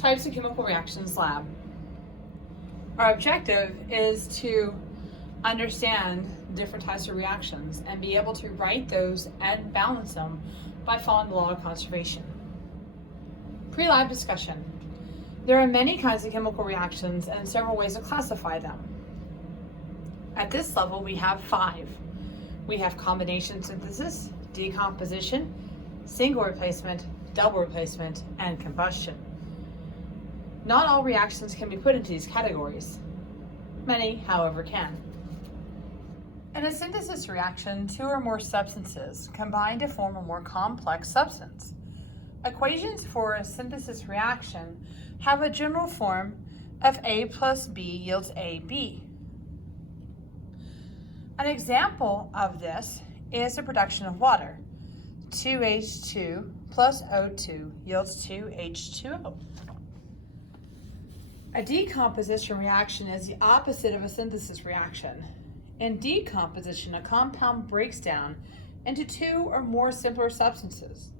Types of Chemical Reactions Lab. Our objective is to understand different types of reactions and be able to write those and balance them by following the law of conservation. Pre-lab discussion. There are many kinds of chemical reactions and several ways to classify them. At this level, we have 5. We have combination synthesis, decomposition, single replacement, double replacement, and combustion. Not all reactions can be put into these categories. Many, however, can. In a synthesis reaction, 2 or more substances combine to form a more complex substance. Equations for a synthesis reaction have a general form of A plus B yields AB. An example of this is the production of water. 2H2 plus O2 yields 2H2O. A decomposition reaction is the opposite of a synthesis reaction. In decomposition, a compound breaks down into 2 or more simpler substances.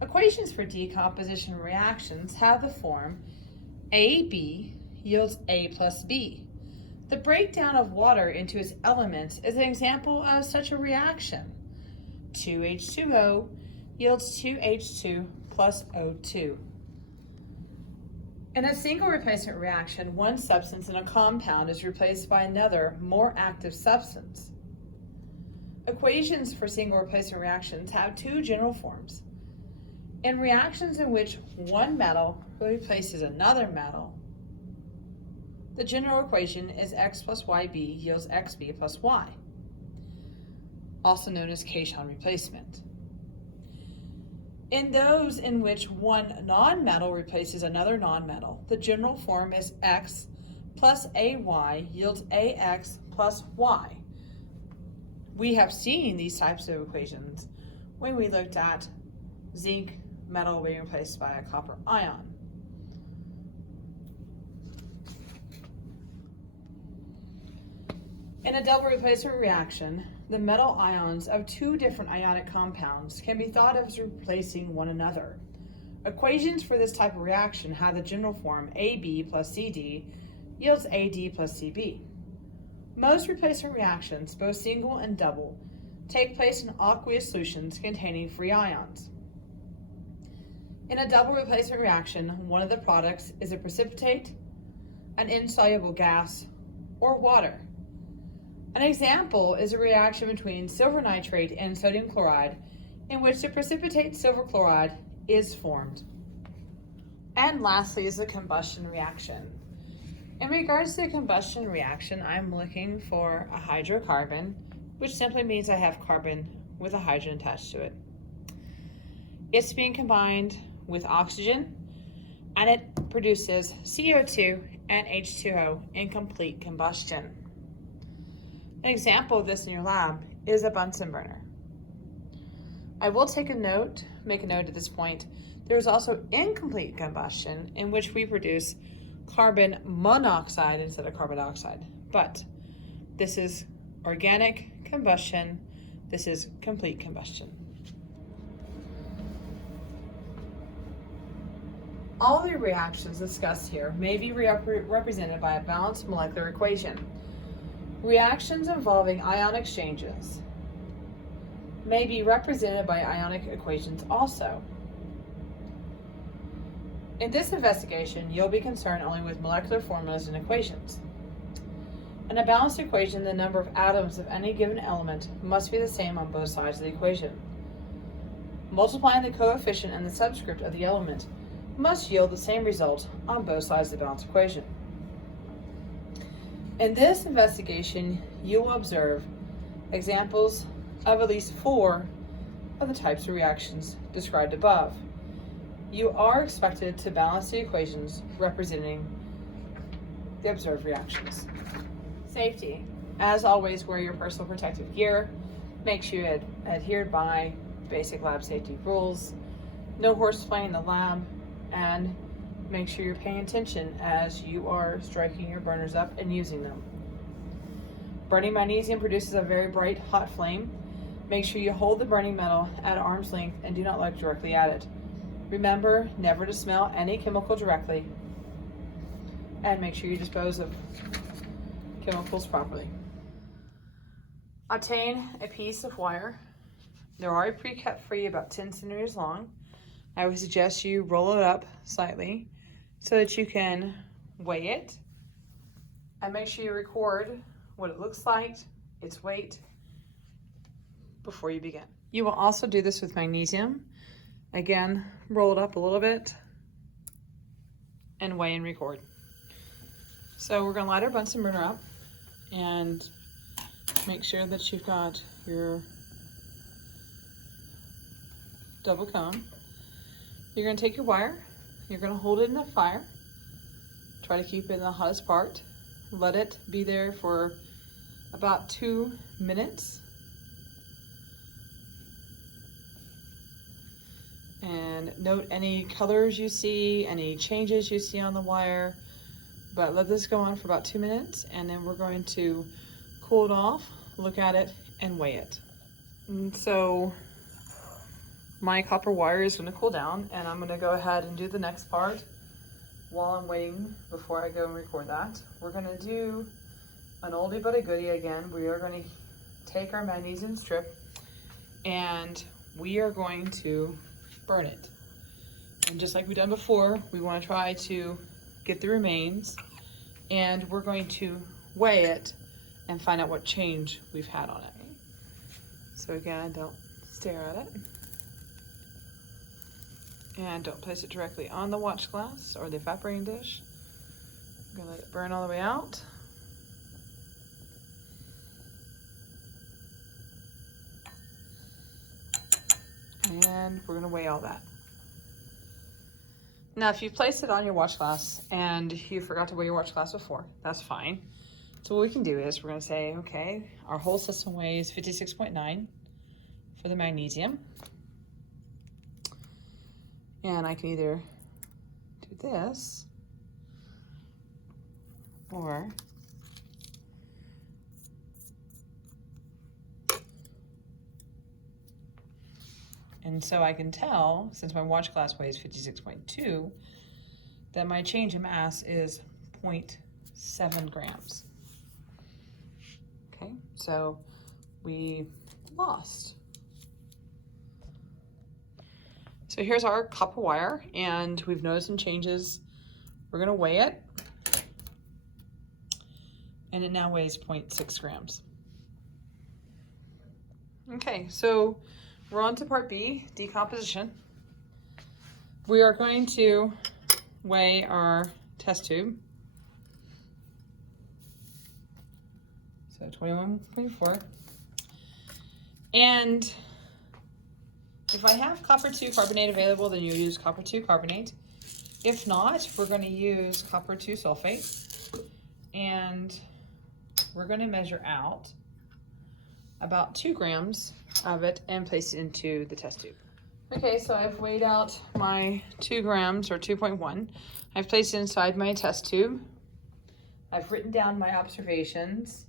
Equations for decomposition reactions have the form AB yields A plus B. The breakdown of water into its elements is an example of such a reaction. 2H2O yields 2H2 plus O2. In a single replacement reaction, one substance in a compound is replaced by another, more active substance. Equations for single replacement reactions have 2 general forms. In reactions in which one metal replaces another metal, the general equation is X plus YB yields XB plus Y, also known as cation replacement. In those in which one nonmetal replaces another nonmetal, the general form is X plus AY yields AX plus Y. We have seen these types of equations when we looked at zinc metal being replaced by a copper ion. In a double replacement reaction, the metal ions of 2 different ionic compounds can be thought of as replacing one another. Equations for this type of reaction have the general form AB plus CD yields AD plus CB. Most replacement reactions, both single and double, take place in aqueous solutions containing free ions. In a double replacement reaction, one of the products is a precipitate, an insoluble gas, or water. An example is a reaction between silver nitrate and sodium chloride in which the precipitate silver chloride is formed. And lastly is the combustion reaction. In regards to the combustion reaction, I'm looking for a hydrocarbon, which simply means I have carbon with a hydrogen attached to it. It's being combined with oxygen, and it produces CO2 and H2O in complete combustion. An example of this in your lab is a Bunsen burner. I will make a note at this point. There is also incomplete combustion in which we produce carbon monoxide instead of carbon dioxide. But this is organic combustion. This is complete combustion. All the reactions discussed here may be represented by a balanced molecular equation. Reactions involving ion exchanges may be represented by ionic equations also. In this investigation, you'll be concerned only with molecular formulas and equations. In a balanced equation, the number of atoms of any given element must be the same on both sides of the equation. Multiplying the coefficient and the subscript of the element must yield the same result on both sides of the balanced equation. In this investigation, you will observe examples of at least 4 of the types of reactions described above. You are expected to balance the equations representing the observed reactions. Safety. As always, wear your personal protective gear. Make sure you adhere by basic lab safety rules. No horseplay in the lab, and make sure you're paying attention as you are striking your burners up and using them. Burning magnesium produces a very bright, hot flame. Make sure you hold the burning metal at arm's length and do not look directly at it. Remember never to smell any chemical directly, and make sure you dispose of chemicals properly. Obtain a piece of wire. They're already pre-cut for you, about 10 centimeters long. I would suggest you roll it up slightly so that you can weigh it, and make sure you record what it looks like, its weight, before you begin. You will also do this with magnesium. Again, roll it up a little bit and weigh and record. So we're gonna light our Bunsen burner up and make sure that you've got your double cone. You're gonna take your wire, you're gonna hold it in the fire, try to keep it in the hottest part, let it be there for about 2 minutes. And note any colors you see, any changes you see on the wire, but let this go on for about 2 minutes, and then we're going to cool it off, look at it, and weigh it. And so my copper wire is going to cool down, and I'm going to go ahead and do the next part while I'm waiting before I go and record that. We're going to do an oldie but a goodie again. We are going to take our magnesium strip and we are going to burn it. And just like we've done before, we want to try to get the remains, and we're going to weigh it and find out what change we've had on it. So again, don't stare at it. And don't place it directly on the watch glass or the evaporating dish. I'm gonna let it burn all the way out. And we're gonna weigh all that. Now, if you place it on your watch glass and you forgot to weigh your watch glass before, that's fine. So what we can do is we're gonna say, okay, our whole system weighs 56.9 for the magnesium. And I can either do this or and so I can tell, since my watch glass weighs 56.2, that my change in mass is 0.7 grams. Okay, so we lost. So here's our copper wire, and we've noticed some changes. We're gonna weigh it, and it now weighs 0.6 grams. Okay, so we're on to part B, decomposition. We are going to weigh our test tube. So 21.4. And if I have copper 2 carbonate available, then you use copper 2 carbonate. If not, we're going to use copper 2 sulfate. And we're going to measure out about 2 grams of it and place it into the test tube. Okay, so I've weighed out my 2 grams, or 2.1. I've placed it inside my test tube. I've written down my observations,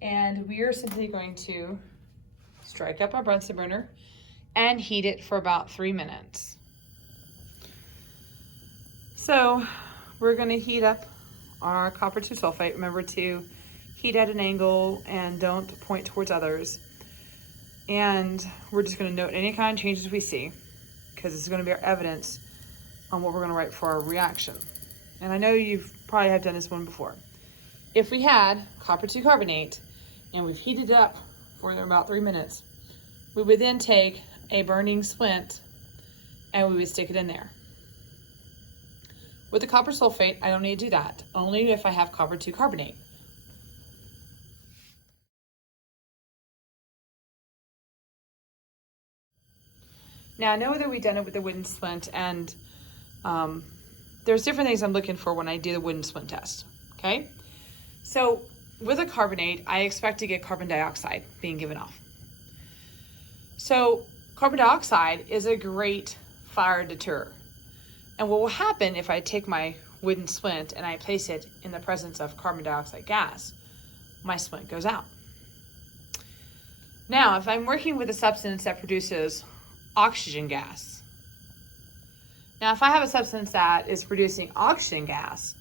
and we are simply going to strike up our Bunsen burner and heat it for about 3 minutes. So we're going to heat up our copper 2 sulfate. Remember to heat at an angle and don't point towards others. And we're just going to note any kind of changes we see, because it's going to be our evidence on what we're going to write for our reaction. And I know you've probably have done this one before. If we had copper 2 carbonate and we've heated it up for about 3 minutes, we would then take a burning splint and we would stick it in there. With the copper sulfate, I don't need to do that, only if I have copper 2 carbonate. Now I know that we've done it with the wooden splint, and there's different things I'm looking for when I do the wooden splint test, okay? So with a carbonate, I expect to get carbon dioxide being given off. So carbon dioxide is a great fire deterrent. And what will happen if I take my wooden splint and I place it in the presence of carbon dioxide gas, my splint goes out. Now, if I'm working with a substance that produces oxygen gas, Now, if I have a substance that is producing oxygen gas,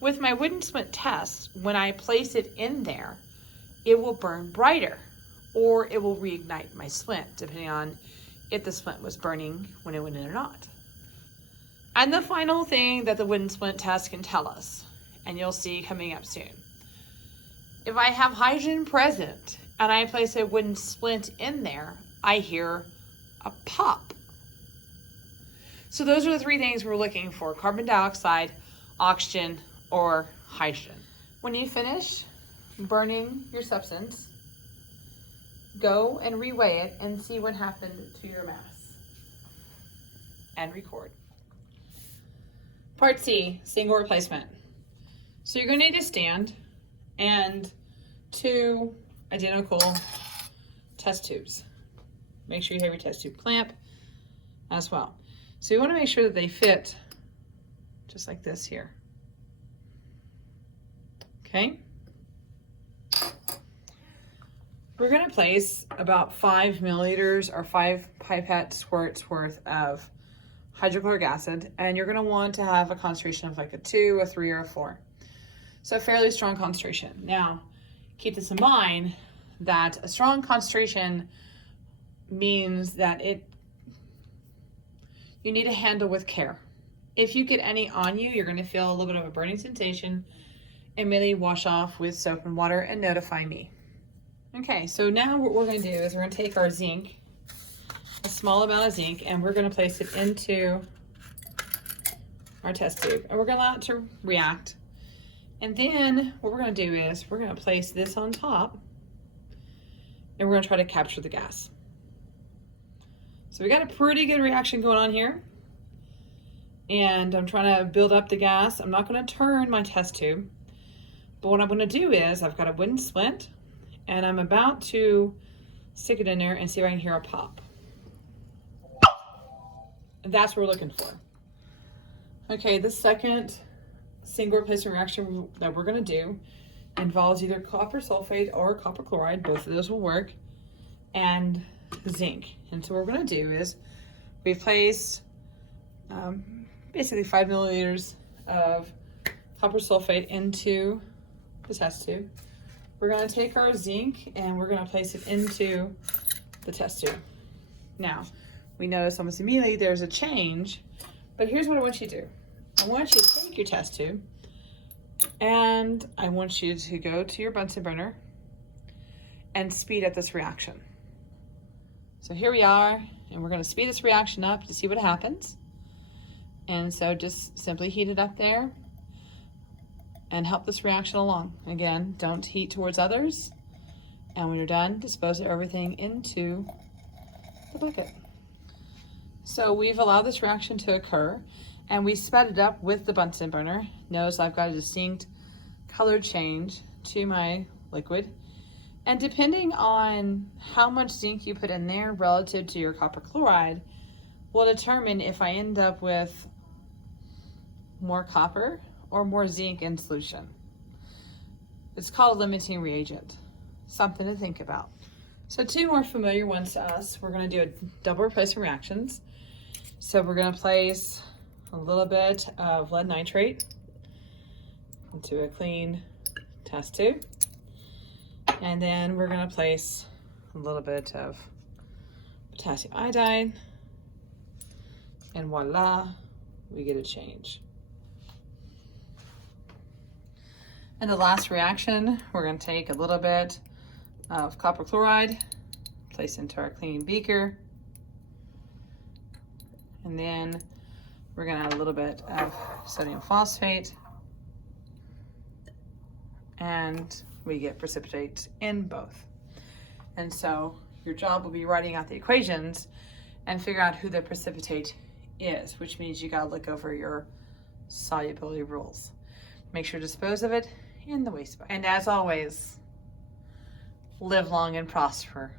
with my wooden splint test, when I place it in there, it will burn brighter, or it will reignite my splint, depending on if the splint was burning when it went in or not. And the final thing that the wooden splint test can tell us, and you'll see coming up soon, if I have hydrogen present and I place a wooden splint in there, I hear a pop. So those are the three things we're looking for: carbon dioxide, oxygen, or hydrogen. When you finish burning your substance, go and reweigh it and see what happened to your mass. And record. Part C, single replacement. So you're going to need a stand and 2 identical test tubes. Make sure you have your test tube clamp as well. So you want to make sure that they fit just like this here. Okay. We're going to place about 5 milliliters or 5 pipette squirts worth of hydrochloric acid, and you're going to want to have a concentration of like a 2, a 3, or a 4. So a fairly strong concentration. Now, keep this in mind that a strong concentration means that you need to handle with care. If you get any on you, you're going to feel a little bit of a burning sensation. Immediately wash off with soap and water and notify me. Okay, so now what we're going to do is we're going to take our zinc, a small amount of zinc, and we're going to place it into our test tube, and we're going to allow it to react. And then what we're going to do is we're going to place this on top, and we're going to try to capture the gas. So we got a pretty good reaction going on here, and I'm trying to build up the gas. I'm not going to turn my test tube, but what I'm going to do is I've got a wooden splint, and I'm about to stick it in there and see if I can hear a pop. And that's what we're looking for. Okay, the second single replacement reaction that we're going to do involves either copper sulfate or copper chloride. Both of those will work, and zinc. And so what we're going to do is we place basically 5 milliliters of copper sulfate into the test tube. We're going to take our zinc and we're going to place it into the test tube. Now, we notice almost immediately there's a change, but here's what I want you to do. I want you to take your test tube and I want you to go to your Bunsen burner and speed up this reaction. So here we are, and we're going to speed this reaction up to see what happens. And so just simply heat it up there and help this reaction along. Again, don't heat towards others. And when you're done, dispose of everything into the bucket. So we've allowed this reaction to occur, and we sped it up with the Bunsen burner. Notice I've got a distinct color change to my liquid. And depending on how much zinc you put in there relative to your copper chloride will determine if I end up with more copper or more zinc in solution. It's called a limiting reagent. Something to think about. So 2 more familiar ones to us. We're going to do a double replacement reactions. So we're going to place a little bit of lead nitrate into a clean test tube. And then we're going to place a little bit of potassium iodide. And voila, we get a change. And the last reaction, we're going to take a little bit of copper chloride, place into our clean beaker. And then we're going to add a little bit of sodium phosphate. And we get precipitate in both. And so your job will be writing out the equations and figure out who the precipitate is, which means you got to look over your solubility rules. Make sure to dispose of it in the waste bucket. And as always, live long and prosper.